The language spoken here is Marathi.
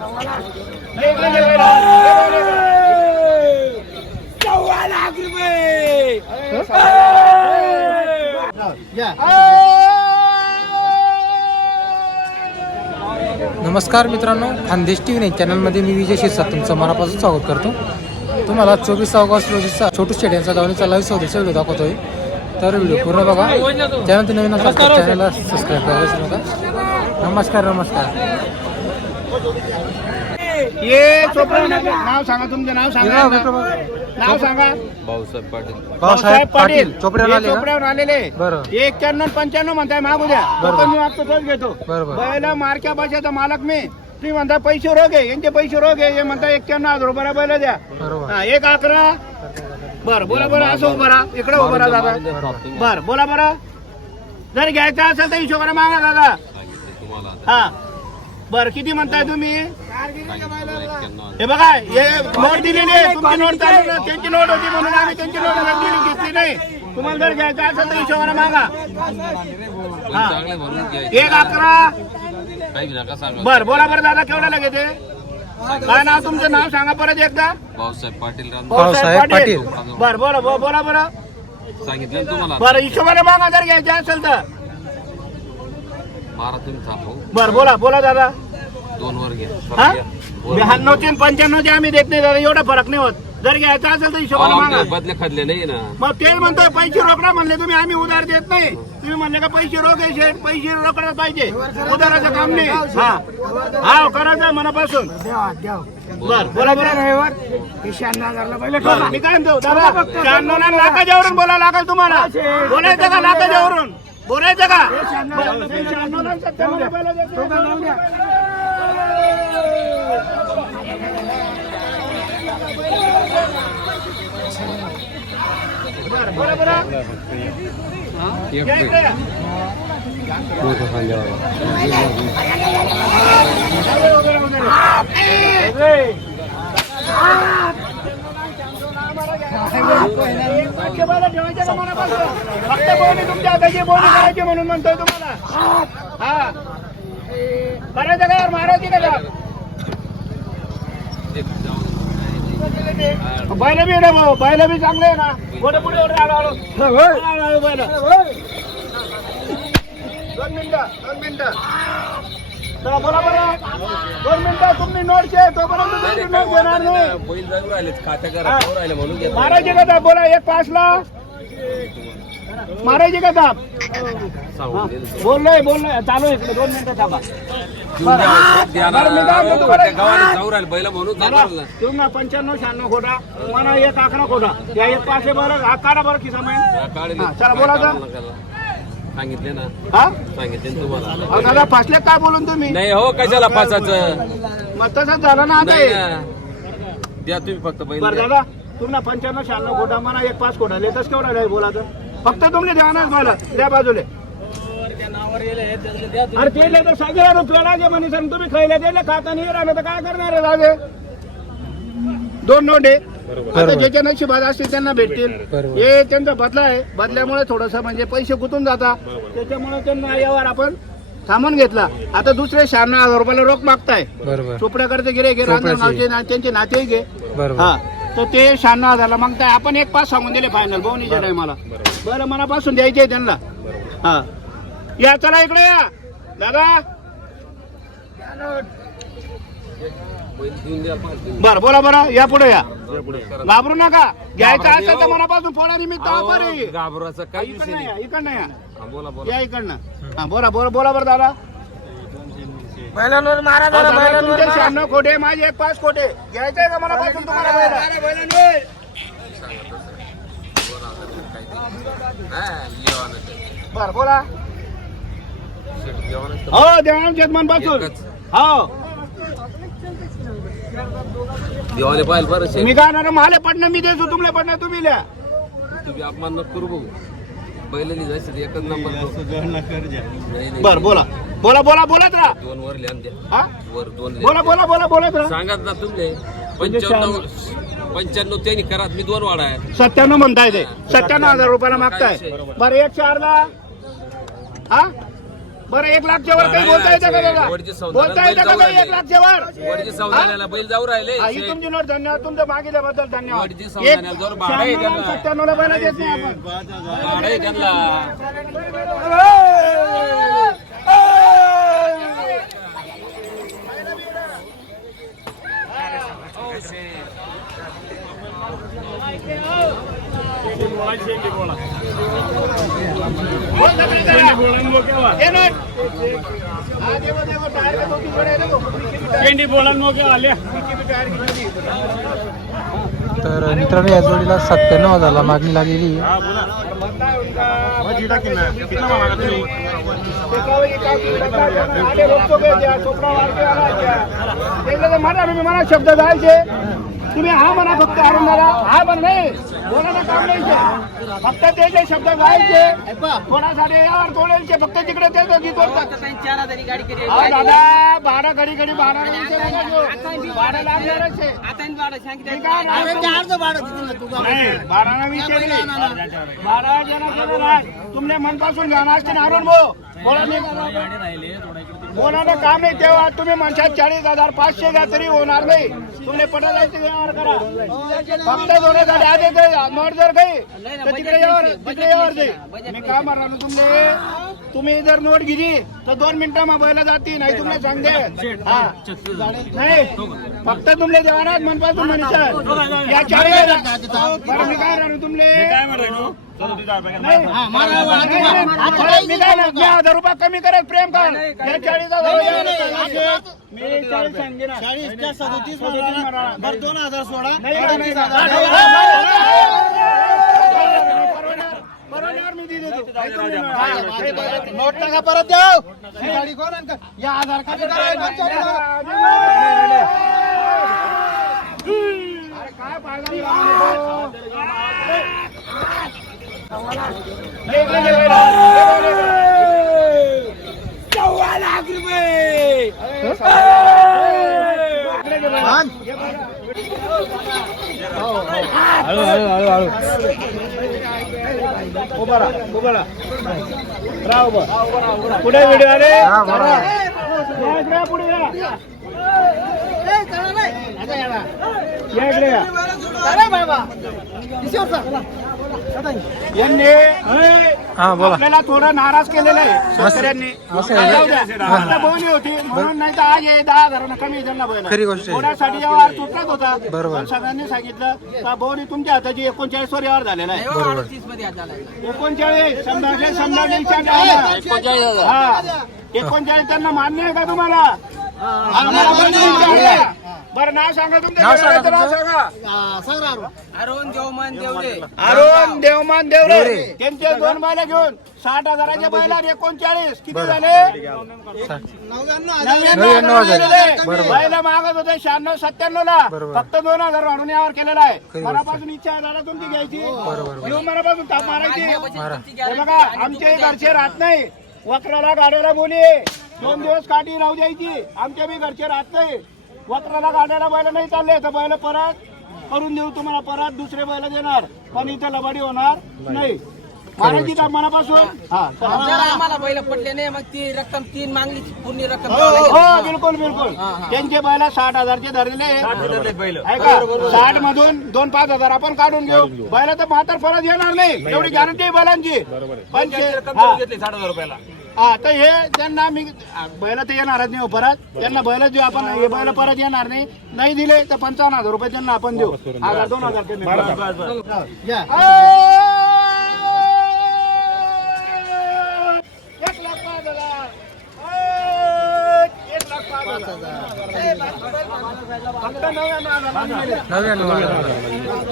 नमस्कार मित्रांनो खानदेश टी व्ही चॅनलमध्ये मी विजय शिरसाट तुमचं मनापासून स्वागत करतो. तुम्हाला चोवीस ऑगस्ट रोजीचा छोटू स्टेडियमचा धावणीचा लाईव्ह सौदेचा व्हिडिओ दाखवतोय. तर व्हिडिओ पूर्ण बघा. त्यानंतर नवीन असाल तर चॅनलला सबस्क्राईब करायला विसरू नका नमस्कार नमस्कार. ये चोपडा नाव सांगा तुमचं नाव सांगा नाव सांगा. भाऊसाहेब पाटील. भाऊसाहेब पाटील. चोपड्याला हे आले का चोपड्यावर आलेले. बरं. एक्क्याण्णव पंच्याण्णव म्हणताय मागू द्या. तो मी मागतो तोच घेतो. बरोबर. मारक्या भाषेचा मालक मी. तुम्ही म्हणता पैसे रोग यांचे पैसे रोग हे म्हणता एक्क्याण्णव हज़ार रुपयाला बैल द्या. हा, एक अकरा. बर बोला बरं असं उभं राहा. इकडे उभं राहा दादा. बर बोला बरं. जर घ्यायचं असेल तर हिशोबाने मागा दादा. तुम्हाला हा. बर किती म्हणताय तुम्ही हे बघा हे नोट दिलेली आहे तुमची नोट चालू ना त्यांची नोट होती म्हणून आम्ही त्यांची नोट दिली घेतली नाही तुम्हाला जर घ्यायचं असेल तर हिशोबाने मागा हा. एक अकरा बर बोला बरं दादा केवढ्याला घेते काय नाव तुमचं नाव सांगा परत एकदा भाऊसाहेब पाटील रान भाऊसाहेब पाटील. बर बोला बोला बरं सांगितलं तुम्हाला बरं हिशोबाने मागा जर घ्यायचे असेल तर तुम्ही थांबव. बर बोला बोला दादा. दोन वर हा? घ्या. ब्याण्णवचे पंच्याण्णवचे आम्ही देत नाही दादा एवढा फरक नाही होत. जर घ्यायचं असेल तर हिशोबाने मागा. आमचे बदले खाल्ले नाही ना. मग ते म्हणतोय पैसे रोकडा म्हणले तुम्ही आम्ही उधार देत नाही. तुम्ही म्हणले का पैसे रोख आहे शेठ पैसे रोकडा पाहिजे. उधाराचं काम नाही. हा. हा करायचं आहे मनापासून. बर बोला बरं मी काय म्हणतो दादा? शहाण्णवला लाखाच्यावरून बोला लागेल तुम्हाला. बोलायचं का लाखाच्यावरून बोलायचं का? बरं, देतो. बरं, बोला बरं या इकडे या. फक्त बोनी तुमच्या हाताची बोनी करायची म्हणून म्हणतोय तुम्हाला हा करायचं का यार मारायची का? बैल बी आहे भाऊ बैल बी चांगले आहे ना पुढे पुढे बैल. दोन मिनिटं दोन मिनिटं चला बोला बरं दोन मिनिटं तुम्ही नोट घे तोपर्यंत तुम्ही नोट घेणार नाही बैल जाऊ राहिले खात्या. करा राहिले म्हणून घेतलं. मारायचे का दाब बोला एक पाचला मारायचे का दाब. बोललोय बोललोय चालू आहे इकडे दोन मिनिटं थांबा देऊन द्या, शेत द्या ना. बरं, मी काय म्हणतो अहो, त्या तुम्हाला? गावाने जाऊ राहिले बैल म्हणून दादा, चालू ना. तुम्ही पंच्याण्णव शहाण्णव खोटा तुम्हाला एक अकरा खोटा या एक पाचशे बरं हा काढा बरं खिसा हा, काढले. चला, काय बोला. सांगितले ना. हा? सांगितले ना तुम्हाला. अहो, दादा फासले काय बोलून तुम्ही? नाही हो कशाला पाचाचं मग तसंच झालं ना आता नाही हे. ना. द्या तुम्ही फक्त बैल बरं द्या. दादा तुम्हाला पंच्याण्णव शहाण्णव खोटा मला एक पाच खोटा लेतच केवढा नाही बोलायचं? फक्त तुमले द्यानाच मला द्या बाजूले. अरे ते तर सगळ्या रुपयाला जे म्हणे सर तुम्ही खायला दिले खाता नाही राहिलं तर काय करणार आहे दादे दोन नोट आता ज्याच्या नशिबात असतील त्यांना भेटतील. हे त्यांचा बदला आहे. बदल्यामुळे थोडस म्हणजे पैसे गुंतून जातात. त्याच्यामुळे त्यांना यावर आपण थांबून घेतला. आता दुसरे शहाण्णव हजार रुपयाला रोख मागताय. बरोबर. चोपड्याकडचे गिरे ना- त्यांचे नाते गे बरोबर. हा. तर ते शहाण्णव हजारला मागताय. आपण एक पाच सांगून दिले फायनल बोनीच्या टायमाला बरं मनापासून द्यायचे त्यांना. हा. या चला इकडे या. दादा. बर बोला बरं या पुढे या. घाबरू नका. घ्यायचं असेल तर नाही, हो. मनापासून फोडा निमित्त ऑफर आहे. अहो, घाबराचा काही विषय इकडनं नाही. या इकडनं या. हा, बोला बोला. या इकडनं. हा बोला बोला बोला बरं दादा. दादा, तुमचे शहाण्णव खोटे माझे एक पाच खोटे. घ्यायचंय का मनापासून तुम्हाला? बैल? हा, जेवणाचं. बर बोला. शेट जेवणाचं. हो देवानपासून एकच. हो. देवाने पाहिलं बरं. मी काय ना माले पडणं मी देतो तुमले पडणं तुम्ही लिहा तुम्ही अपमान नको करू बघू बैलांनी जायचं ते एकच नंबर नाही नाही बर बोला. बोला बोला बोलत राहा. दोन वर लिहा द्या. हा? वर दोन लिहा. बोला बोला बोला बोलत राहा. सांगात ना तुम्ही. पंच्याण्णव पंच्याण्णव त्यांनी करा मी दोन वाडा आहे. सत्त्याण्णव म्हणताय ते. सत्त्याण्णव हजार रुपयाला मागताय. बरं एक चारला. हा? बरं एक लाखच्या वर काही बोलता येतं का दादा सौदा बोलता येतं का काही जाऊ एक लाखच्या वर वरची सौदाण्याला बैल जाऊ राहिले ही तुमची नोट धन्यवाद. तुमचं मागितल्याबद्दल धन्यवाद त्यांना. सत्त्याण्णवला बैल देत नाही आपण. तर मित्रांनो या जोडीला सत्त्याण्णव झाला मागणी लागलेली मला शब्द जायचे तुम्ही हा म्हणा फक्त अरुण दादा. हा म्हण नाही. बोलायला काम नाही. फक्त ते जे शब्द गायचे कोणासाठी यावर तोडायचे फक्त तिकडे ते ते तोडतात अहो दादा भाडं घडी घडी. भाडं लागणारच आहे. विषय नाही. तुमने मनपासून जाणार असते ना अरुण भाऊ? बोला नाही का? बोलायला काम नाही तेव्हा तुम्ही म्हणशात चाळीस हजार पाचशे घ्या तरी होणार नाही. तुम्ही पटा व्यवहार करा. फक्त दोन आज येते नोट जर काही तिकडे यावर तिकडे यावर जाईल मी काय म्हणणार ना तुमले? तुम्ही जर नोट गेली तर दोन मिनिटं मोबाईलला जाती नाही तुम्हाला सांगते. हा. नाही फक्त तुमले देवानात मनपासून म्हणशात या राहणार तुमले हजार. रुपये कमी करत प्रेम कर. चाळीस हजार. दोन हजार सोळा नाही, नाही, नाही. परवडणार- देतो. नोट टाका परत द्याव ही गाडी कोण? या आधार कार्ड काय फायदा नाही लावून देतो. नाही, नाही, नाही, नाही, नाही, उभा राहा, उभा राहा. यांनी हा आपल्याला थोडं नाराज केलेलं आहे. शेतकऱ्यांनी. बोनी होती. म्हणून नाही तर आज हे दहा हजारांना कमी त्यांना बैल. खरी गोष्ट आहे. थोड्यासाठी व्यवहार तुटत होता. बरोबर. सगळ्यांनी सांगितलं का बोनी तुमच्या हाताची एकोणचाळीस वर व्यवहार झालेला आहे. बरोबर. एकोणचाळीस विचार हा. एकोणचाळीस त्यांना मान्य आहे का तुम्हाला. बरं नाव सांगा तुमचं नाव सांगा अरुण. देवमान देवरे. अरुण देवमान देवरे. त्यांचे दोन बैल घेऊन साठ हजाराच्या बैलात एकोणचाळीस. किती. झाले. बैल मागत होते शहाण्णव सत्त्याण्णव ला. फक्त दोन हजार वाढून यावर केलेला आहे. मनापासून इच्छा दादा तुमची घ्यायची. बरोबर. घेऊन मनापासून ताप मारायची. मारा. हे बघा आमचे घरचे राहत नाही. वक्राला गाड्याला बोली दोन दिवस काठी राहू द्यायची. आमच्या बी घरचे राहत. नाही वक्राला गाड्याला बैल नाही चालले. तर बैल परत करून देऊ तुम्हाला. परत दुसरे बैल देणार. पण इथे लबाडी होणार नाही. मारायची ताप मनापासून. हा. जर आम्हाला बैल पटले नाही मग ती रक्कम तीन मागली पूर्ण रक्कम हो बिलकुल बिलकुल. त्यांचे बैल साठ हजारचे धरलेले आहे का साठ मधून दोन पाच हजार आपण काढून घेऊ. बैल तर म्हातार परत येणार नाही. एवढी गॅरंटी आहे बैलांची. पण हा. साठ हजार रुपयाला. हा तर हे त्यांना मी बैल तर येणारच नाही हो परत. त्यांना बैल देऊ आपण. हे बैल परत येणार नाही. नाही दिले तर पंचावन्न हजार रुपये त्यांना आपण देऊ. हजार दोन हजार payment. एक लाख पाच हजार. एक लाख पाच हजार. फक्त नव्याण्णव हजार. नव्याण्णव हजार.